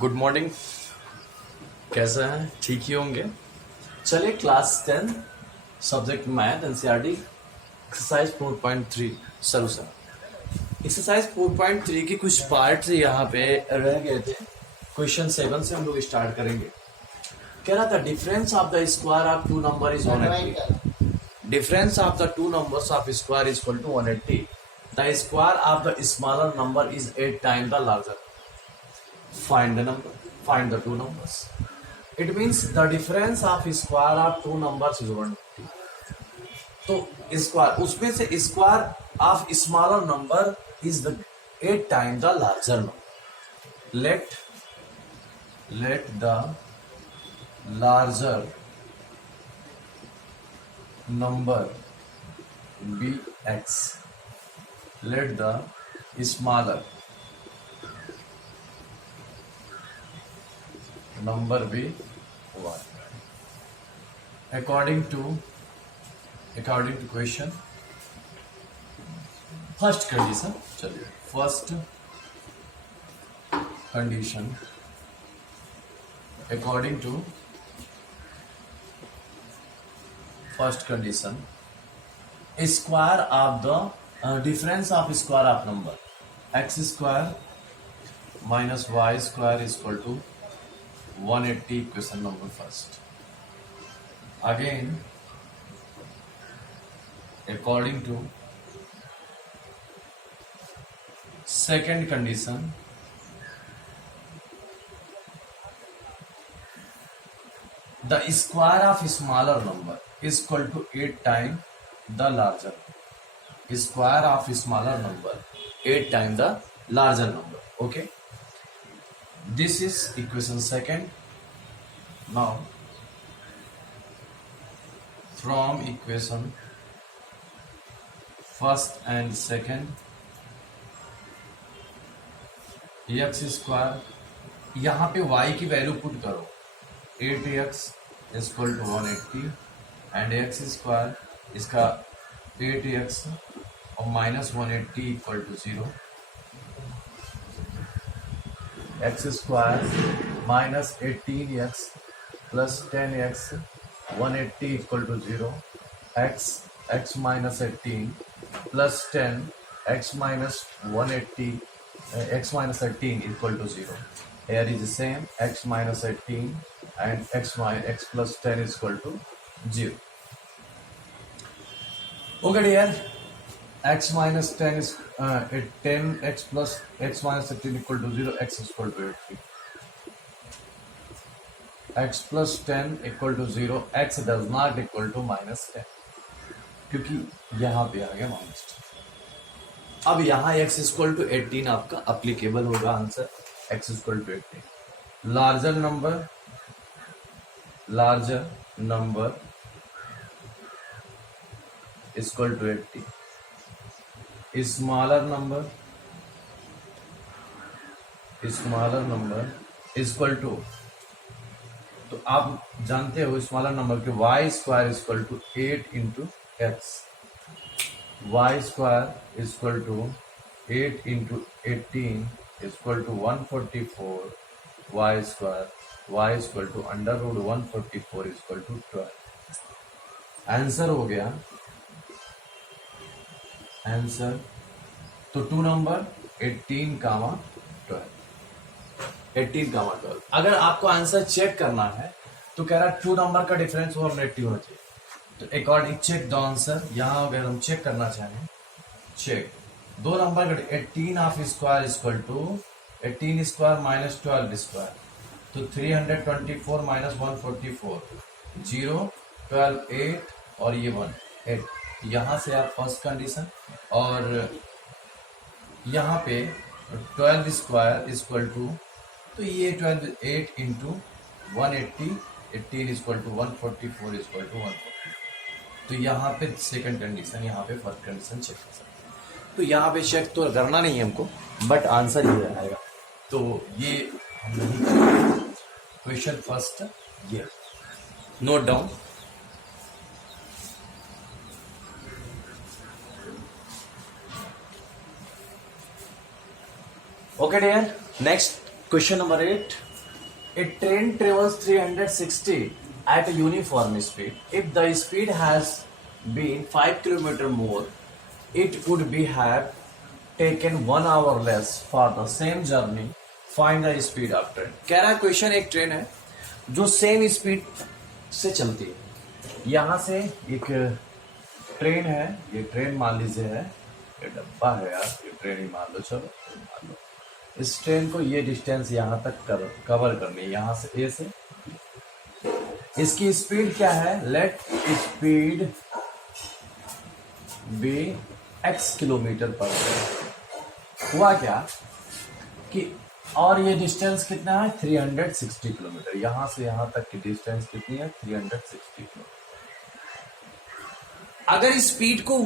Good morning. कैसे हैं? ठीक ही होंगे। चलिए class 10 subject math NCERT exercise 4.3 solution. Exercise 4.3 की कुछ पार्ट यहाँ पे रह गए थे। क्वेश्चन 7 से हम लोग स्टार्ट करेंगे। कह रहा था difference of the square of two number is 180। Difference of the two numbers of square is equal to 180। The square of the smaller number is 8 time the larger. Find the number. Find the two numbers. It means the difference of square of two numbers is 180. तो square उसमें से square of smaller number is the 8 time the larger number. Let the larger number be x. Let the smaller number be 1. According to question, first condition. चलिए first condition according to first condition, square of the difference of square of number x square minus y square is equal to 180. Question number first. Again, according to second condition, the square of smaller number is equal to 8 times the larger. Square of smaller number 8 times the larger number. Okay. This is equation second. Now from equation first and second, x square यहाँ पे y की value put करो 8x equal to 180 and x square इसका 8x और minus 180 equal to 0. x square minus 18x plus 10x 180 equal to 0. x minus 18 plus 10 x minus 180 x minus 18 equal to 0. Here is the same x minus 18 and x plus 10 is equal to 0. Okay dear, x minus 10 is 10 x plus x minus 18 equal to 0. X is equal to 80. X plus 10 equal to 0. X does not equal to minus 10 क्योंकि यहाँ पे आ गया minus 10. अब यहाँ x equal to 18 आपका applicable होगा. Answer x equal to 18. Larger number equal to 80. Smaller number equal to, तो आप जानते हो स्मॉलर नंबर के y square equal to 8 into x. y square is equal to 8 into 18 is equal to 144. y is equal to under root 144 is equal to 12. Answer हो गया. Answer तो to number 18 कामा 12. 18 कामा 12. अगर आपको आंसर चेक करना है तो कह रहा है टू नंबर का डिफरेंस वो 180 होना चाहिए. तो अकॉर्डिंग चेक द आंसर. यहाँ अगर हम चेक करना चाहें, चेक दो नंबर का 18 of square equal to 18 square minus 12 square, तो 324 माइनस 144 0 12 8 और ये 1 8. यहाँ से आप फर्स्ट कंडीशन और यहाँ पे 12 स्क्वायर इक्वल टू, तो ये 12 8 into 180 18 equal to 144 equal to 140. तो यहाँ पे सेकंड कंडीशन, यहाँ पे फर्स्ट कंडीशन चेक कर सकते हैं. तो यहाँ पे चेक तो करना नहीं है हमको, बट आंसर ये आएगा. तो ये हम नहीं करेंगे. क्वेश्चन फर्स्ट ये note down. Okay, dear. Next question number 8. A train travels 360 at a uniform speed. If the speed has been 5 km more, it would be have taken 1 hour less for the same journey. Find the speed of train. कह रहा है question, एक train है जो same speed से चलती है। यहाँ से एक ट्रेन है, ये ट्रेन मान लीजिए है, ये डब्बा है यार, ये ट्रेन ही मान लो, चलो मान लो। इस ट्रेन को ये डिस्टेंस यहाँ तक कवर करनी है, यहाँ से ए से। इसकी स्पीड क्या है? Let speed be x kilometre per hour. हुआ क्या कि, और ये डिस्टेंस कितना है? 360 किलोमीटर। यहां से यहां तक की डिस्टेंस कितनी है? 360 किलोमीटर। अगर स्पीड को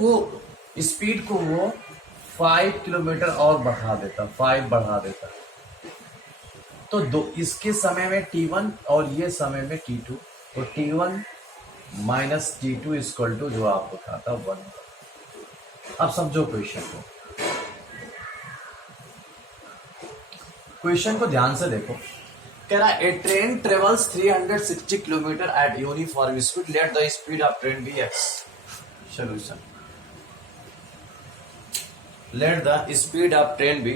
वो 5 किलोमीटर और बढ़ा देता, 5 बढ़ा देता, तो दो इसके समय में t1 और ये समय में t2, तो t1 minus t2 equal to जो आपको कहा था 1। अब समझो क्वेश्चन को ध्यान से देखो। कह रहा है a train travels 360 kilometer at uniform speed, let the speed of train be x। Solution, let the speed of train be,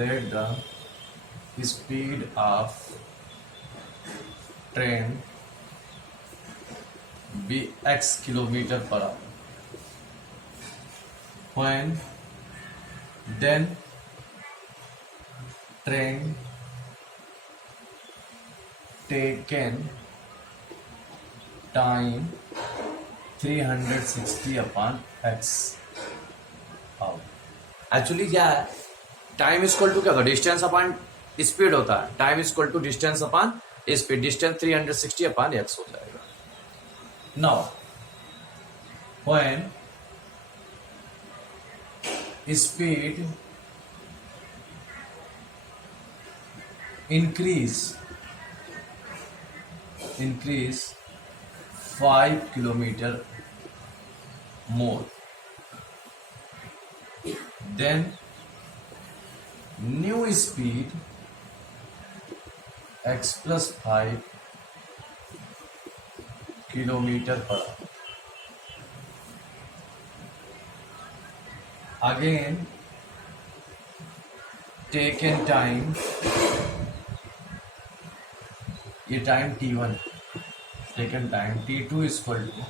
let the speed of train be x kilometer per hour, when then train taken time 360 upon x। Actually क्या है, time equal to क्या होता है? Distance upon speed होता है। Time equal to distance upon speed, distance 360 upon x हो जाएगा। Now when speed increase 5 kilometre more, then new speed x plus 5 kilometer per hour। Again taken time, ये time t1, taken time t2 is equal to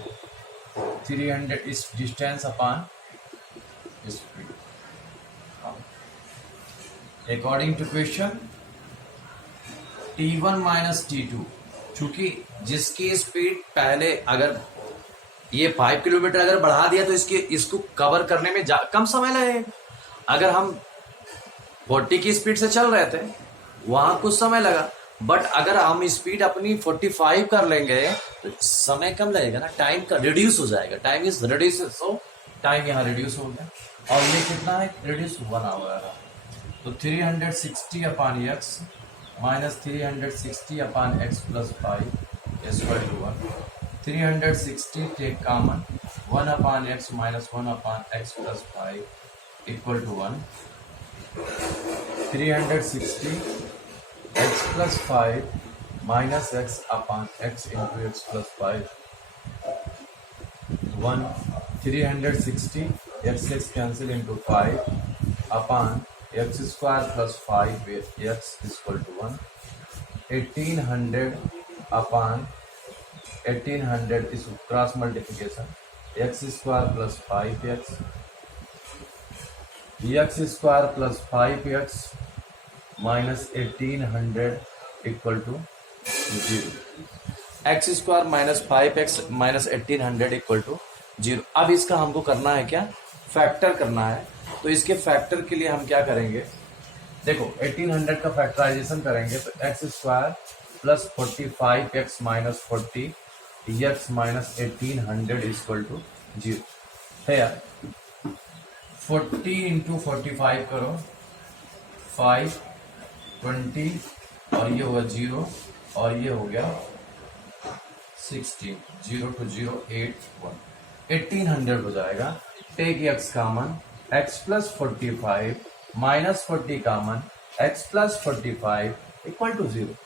300 is distance upon speed। According to question, t1 minus t2, चूंकि जिसकी speed पहले अगर ये 5 kilometre अगर बढ़ा दिया तो इसको कवर करने में कम समय लगेगा। अगर हम 40 की स्पीड से चल रहे थे वहां कुछ समय लगा, बट अगर हम स्पीड अपनी 45 कर लेंगे तो समय कम लगेगा ना, टाइम का रिड्यूस हो जाएगा। Time is reduce, so time यहाँ रिड्यूस हो गया। और ये कितना है? Reduce 1 hour. तो 360 upon x minus 360 upon x plus 5 equal to 1। 360 take common, 1 upon x minus 1 upon x plus 5 equal to 1। 360 x plus 5 minus x upon x into x plus 5 1। 360 x cancel into 5 upon x square plus 5 with x is equal to 1। 1800 upon 1800 is cross multiplication, x square plus 5x, x square plus 5x minus 1800 equal to 0। X square minus 5x minus 1800 equal to 0। अब इसका हमको करना है क्या? Factor करना है। तो इसके फैक्टर के लिए हम क्या करेंगे? देखो 1800 का फैक्टराइजेशन करेंगे तो x square plus 45x minus 40 x minus 1800 equal to 0 है यार। 40 इंटू 45 करो, 5 20 और ये होगा 0 और ये हो गया 16। 0 to 0 8 1 1800 हो जाएगा। Take x common, x plus 45 minus 40 common, x plus 45 equal to 0.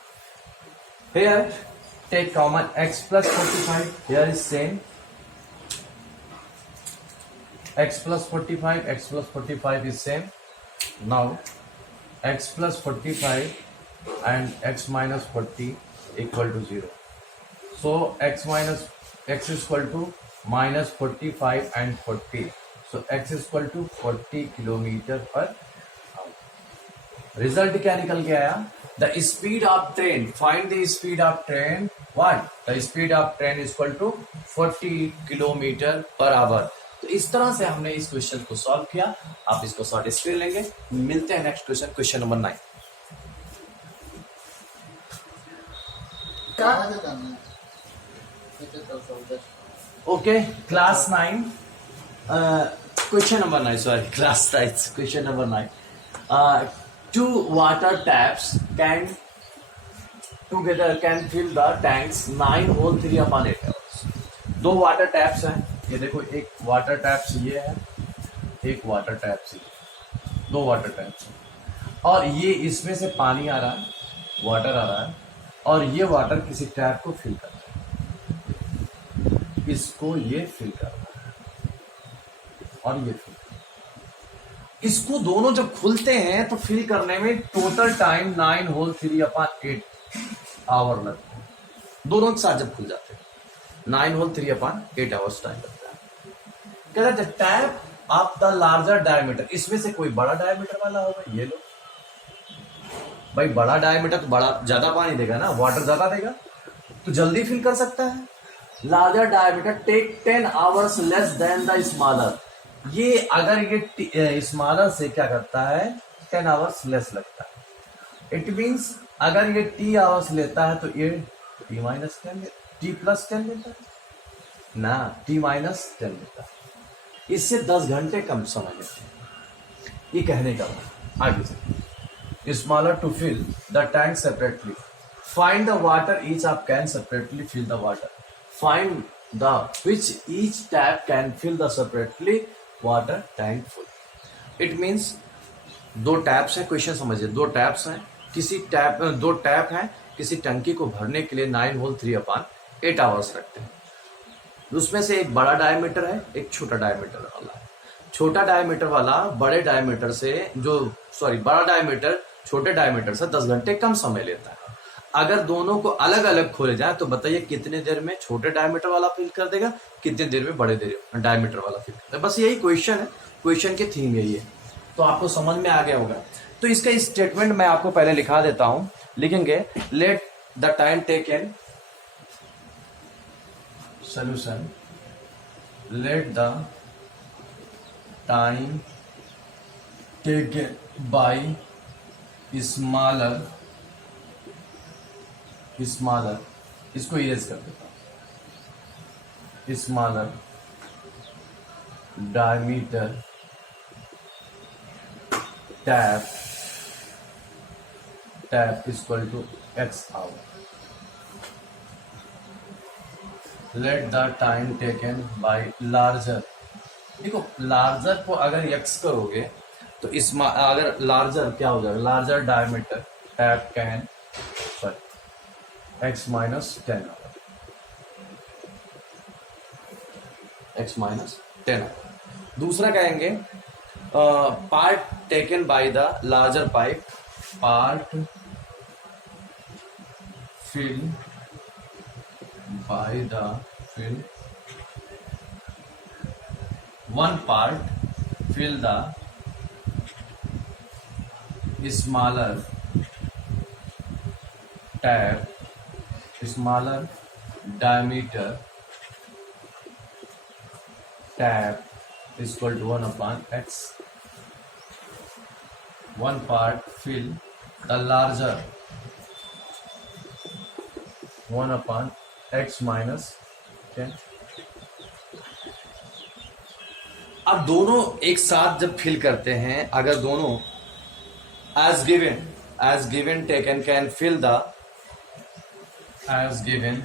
Here take common x plus 45, here is same, x plus 45, x plus 45 is same. Now x plus 45 and x minus 40 equal to 0. So x is equal to minus 45 and 40. So x is equal to 40 kilometre per hour. Result क्या निकल के आया? The speed of train, find the speed of train, what? The speed of train is equal to 40 kilometre per hour. तो इस तरह से हमने इस क्वेश्चन को सॉल्व किया। आप इसको शॉर्ट स्क्रीन लेंगे। मिलते हैं नेक्स्ट क्वेश्चन, क्वेश्चन नंबर 9 का। Okay, class 9, question number 9, sorry class 9, question number 9। Two water taps can together can fill the tanks 9 whole 3/8 hours। दो वाटर टैप्स हैं, ये देखो, एक वाटर टैप्स ये है, एक वाटर टैप्स ये, दो वाटर टैप्स हैं, और ये इसमें से पानी आ रहा है, वाटर आ रहा है, और ये वाटर किसी टैप को फिल कर रहा है, इसको ये फिल कर रहा है और ये फिल, इसको दोनों जब खुलते हैं तो फिल करने में टोटल टाइम 9 होल 3/8 आवर लगता है। दोनों एक साथ जब खुल जाते हैं 9 होल 3/8 आवर्स टाइम लगता है। कह रहा है tap of the larger diameter, इसमें से कोई बड़ा डायमीटर वाला होगा, ये लो भाई, बड़ा डायमीटर तो बड़ा ज्यादा पानी देगा ना, वाटर ज्यादा देगा, तो जल्दी फिल कर सकता है। Larger diameter take 10 hours less than the smaller, ये अगर ये स्मॉलर से क्या करता है 10 आवर्स लेस लगता है। इट मीन्स अगर ये t आवर्स लेता है तो ये t माइनस 10 t प्लस 10 लेता है ना, t माइनस 10 लेता है, इससे 10 घंटे कम समय लेते हैं। ये कहने का बात आगे से, smaller to fill the tank separately, find the water each of can separately fill the water, find the which each tap can fill the separately water tank full. It means दो टैप्स हैं, question समझिए, दो taps हैं, दो tap हैं, किसी टंकी को भरने के लिए 9 होल 3/8 आवर्स लगते हैं। उसमें से एक बड़ा डायमीटर है, एक छोटा डायमीटर वाला है। छोटा डायमीटर वाला बड़े डायमीटर से बड़ा डायमीटर छोटे डायमीटर से 10 घंटे कम समय लेता है। अगर दोनों को अलग अलग खोले जाए तो बताइए कितने देर में छोटे डायमीटर वाला फिल कर देगा, कितने देर में बड़े डायमीटर वाला फिल कर देगा। बस यही क्वेश्चन है, क्वेश्चन की थीम यही है, तो आपको समझ में आ गया होगा। तो इसका स्टेटमेंट मैं आपको पहले लिखा देता हूं, लिखेंगे let the time taken solution, let the time taken by smaller, इसको इरेज कर देता हूं, smaller diameter tap equal to x hour, let the time taken by larger. देखो लार्जर को अगर x करोगे तो अगर लार्जर क्या हो जाएगा, larger diameter tap can x minus 10 hour, x minus 10 hour. दूसरा कहेंगे part taken by the larger pipe, part fill by the fill, one part fill the smaller tap, smaller diameter tap equal to 1/x, one part fill the larger 1/x minus 10। अब दोनों एक साथ जब fill करते हैं, अगर दोनों as given taken can fill the as given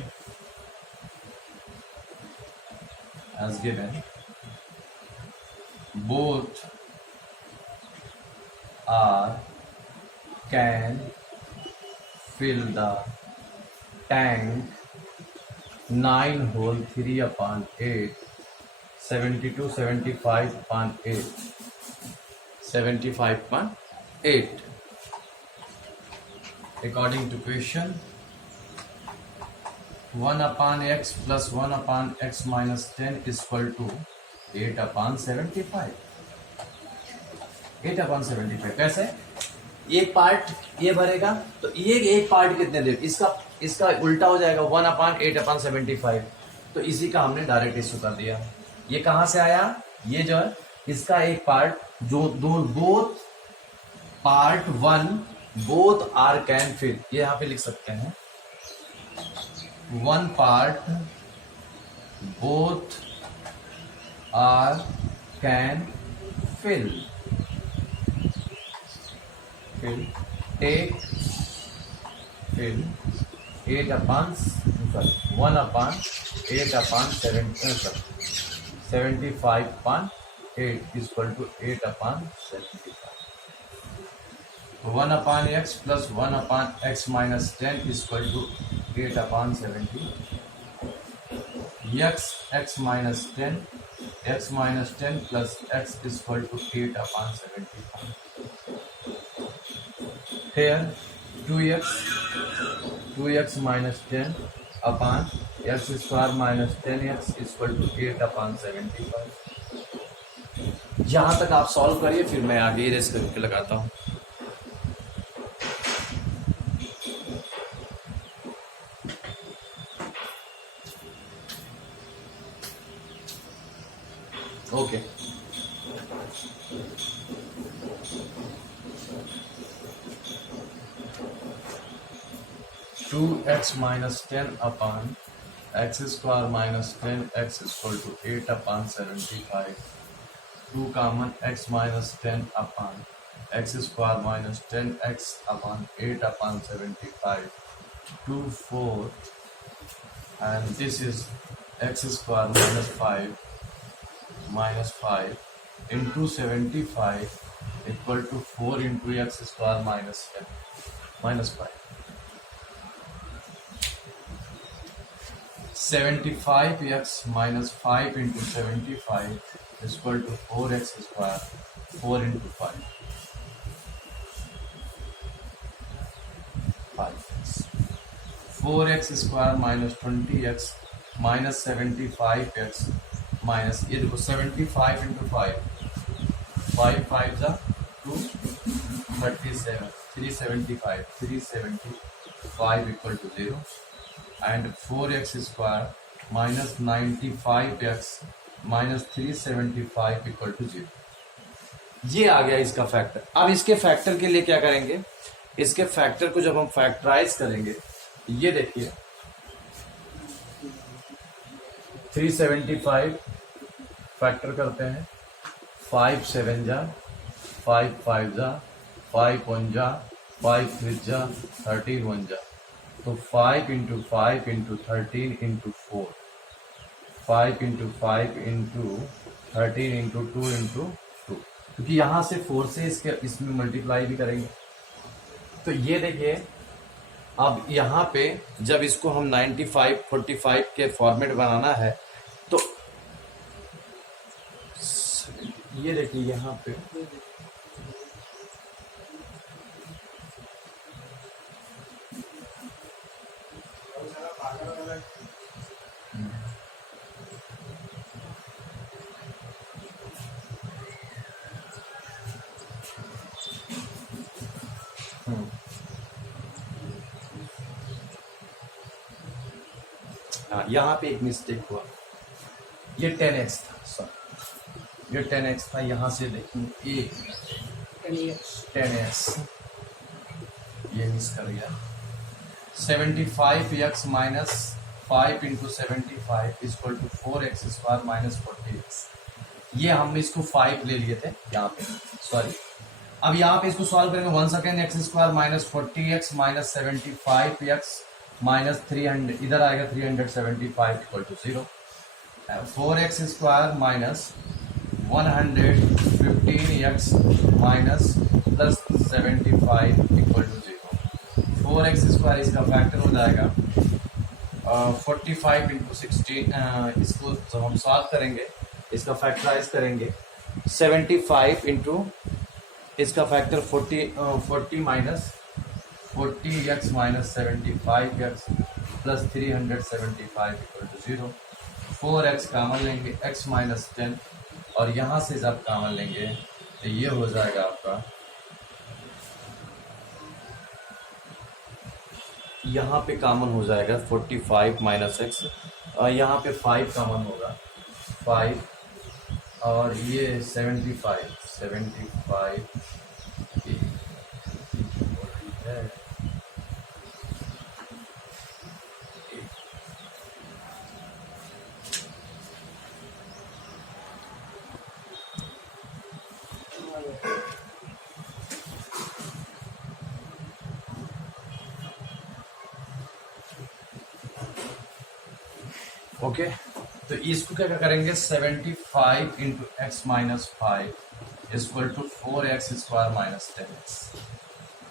both R can fill the tank 9 whole 3/8 72 75/8 75/8 according to question 1/x plus 1/x minus 10 is equal to 8/75 8/75 कैसे एक पार्ट ये भरेगा तो ये एक पार्ट कितने देर इसका उल्टा हो जाएगा 1/8/75 तो इसी का हमने डायरेक्ट इश्यू कर दिया ये कहां से आया ये जो है इसका एक पार्ट जो दो both part 1 both are can fill ये यहां पे लिख सकते हैं 1 part both are can fill take fill 1/8/75/8 is equal to 8/75 1/x plus 1/x minus 10 is equal to 8/70 x minus 10 plus x is equal to 8/75 here 2x minus 10 upon x square minus 10x is equal to 8/75 यहां तक आप solve करिए फिर मैं आगे erase करके लगाता हूं okay 2x minus 10 upon x square minus 10x is equal to 8/75 2 common x minus 10 upon x square minus 10x upon 8/75 2 4 and this is x square minus 5 into 75 equal to 4 into x square minus 10 minus 5 75x minus 5 into 75 is equal to 4x square 4 into 5 4x square minus 20x minus 75x minus ये देखो 75 into 5 5 5 जा 2 37 375 equal to 0 and 4x square minus 95x minus 375 equal to 0 ये आ गया इसका factor अब इसके factor के लिए क्या करेंगे इसके फैक्टर को जब हम फैक्टराइज करेंगे ये देखिए 375 फैक्टर करते हैं 5 7 जा 5 5 जा 5 1 जा 5 3 जा 13 1 जा तो 5 into 5 into 13 into 4 5 into 5 into 13 into 2 into 2 क्योंकि यहां से 4 से इसमें मल्टीप्लाई भी करेंगे तो ये देखिए अब यहाँ पे जब इसको हम 95 45 के फॉर्मेट बनाना है तो ये देखिए यहाँ पे हाँ यहाँ पे एक मिस्टेक हुआ ये 10x था सॉरी ये 10x था यहाँ से देखिए 10x ये मिस कर गया 75x minus 5 into 75 is equal to 4x square minus 40x ये हमने इसको 5 ले लिए थे यहाँ पे सॉरी अब यहाँ पे इसको सॉल्व करेंगे 1 second x square minus 40x minus 75x minus 300 इधर आएगा 375 equal to 0 4x square minus 150 15x minus plus 75 equal to 0। 4x square इसका फैक्टर हो जाएगा 45 इंटू 16। इसको जब हम सॉल्व करेंगे इसका फैक्टराइज करेंगे 75 इंटू इसका factor 40 minus 40x minus 75x plus 375 equal to 0। 4x common लेंगे, x माइनस 10 और यहाँ से जब कॉमन लेंगे तो ये हो जाएगा आपका, यहाँ पे कॉमन हो जाएगा 45 माइनस x और यहाँ पे 5 कॉमन होगा 5 और ये 75 है। ओके तो इसको क्या करेंगे 75 into x minus 5 equal to 4x square minus 10x।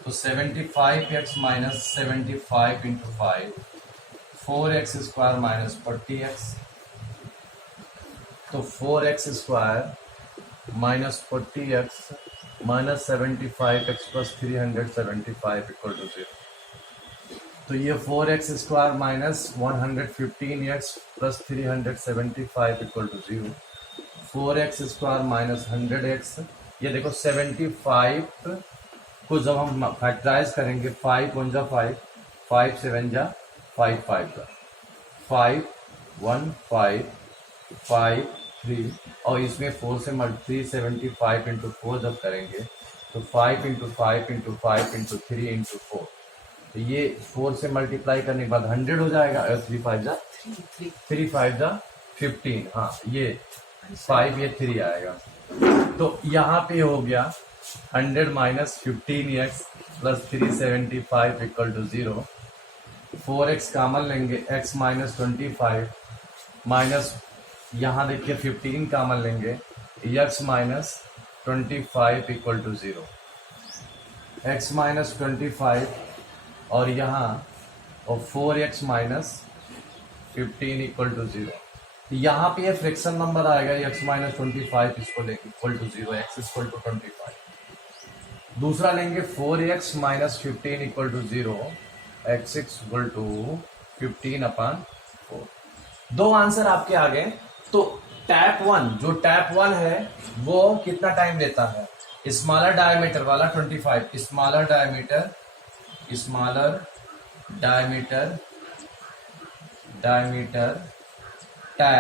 तो 75x minus 75 into 5 4x square minus 40x। तो 4x square minus 40x minus 75x plus 375 equal to 0। तो ये 4x square minus 115x plus 375 equal to 0। 4x square minus 100x, ये देखो 75 को जब हम factorise करेंगे 5 1 जा 5, 5 7 जा 5 5 जा 5 1 5 5 3 और इसमें 4 से 375 इंटू 4 जब करेंगे तो 5 इंटू 5 इंटू 5 इंटू 3 इंटू 4, तो ये 4 से मल्टीप्लाई करने के बाद 100 हो जाएगा और 3 5 जा 15। हाँ ये 5 ये 3 आएगा। तो यहाँ पे हो गया 100 minus 15x plus 375 equal to 0। 4x common लेंगे, x माइनस 25 माइनस यहाँ देखिए 15 कॉमन लेंगे, x minus 25 equal to 0। x minus 25 और यहाँ और 4x माइनस 15 इक्वल टू 0। यहाँ पे ये फ्रैक्शन नंबर आएगा x minus 25 equal to 0, x equal to 25। दूसरा लेंगे 4x minus 15 equal to 0, x equal to 15 upon 4। दो आंसर आपके आ गए। तो टैप 1 जो टैप 1 है वो कितना टाइम लेता है, स्मॉलर डायमीटर वाला 25, स्मॉलर डायमीटर टैप